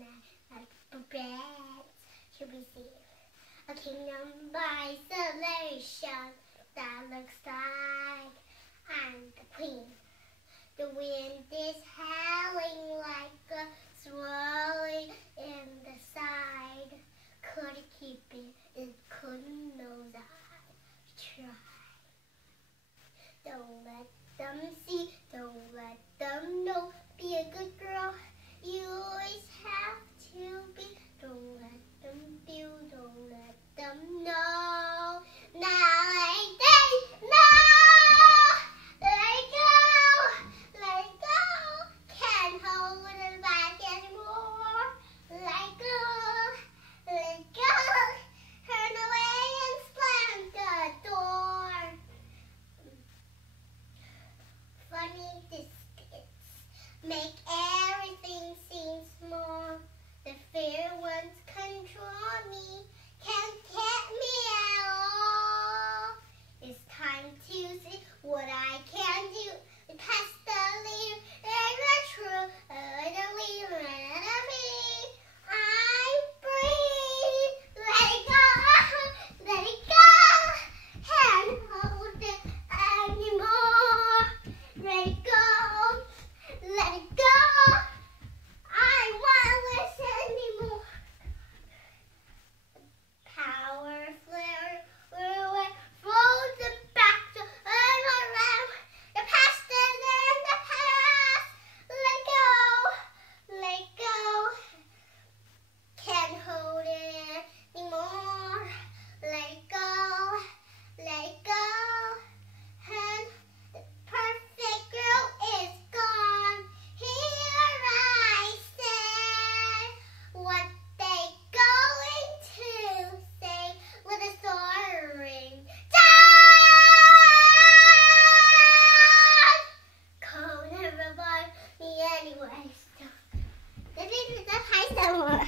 like the bed to receive a kingdom by isolation that looks like I'm the queen. The wind is howling like a swirling in the side. Couldn't keep it couldn't know that I tried. Don't let them see, don't let them know. Be a good girl, you always have to be. Don't let them feel, don't let them know. Now they know. Let go, can't hold it back anymore. Let go, turn away and slam the door. Funny biscuits make everything seem small. The fair ones control me, can't get me at all. It's time to see what I can do. Pass the lead, and the true, the lead, let me. I'm free. Let it go. Can't hold it anymore. Let it go. Let it go. I won't listen anymore. Power flare, away, frozen back to around. The past is in the past. Let go. Can't hold it anymore. Let go. And the perfect girl is gone. Here I stand. What they going to say with a soaring down? Cold never bought me anyway. So, that's high somewhere.